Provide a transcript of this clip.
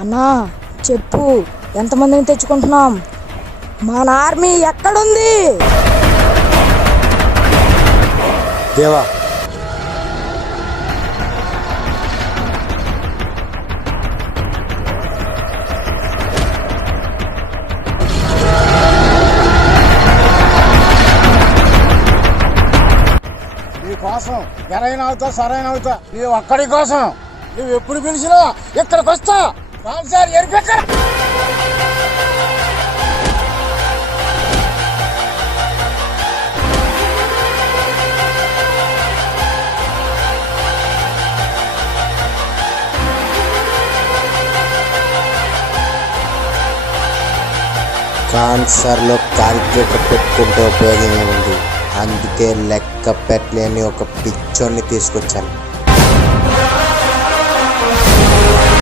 అన్నా చెప్పు, ఎంతమందిని తెచ్చుకుంటున్నాం? మన ఆర్మీ ఎక్కడుంది? దేవా, నీ కోసం ఎరైన అవుతా సరైన అవుతా, నీ ఒక్కడి కోసం. నువ్వు ఎప్పుడు పిలిచినా ఇక్కడికి వస్తా. రాను సార్, ఎరిపెక్క. కాన్సర్లో క్యాల్కులేటర్ పెట్టుకుంటే ఉపయోగం ఏముంది? అందుకే లెక్క పెట్టలేని ఒక పిచ్చోన్ని తీసుకొచ్చాను.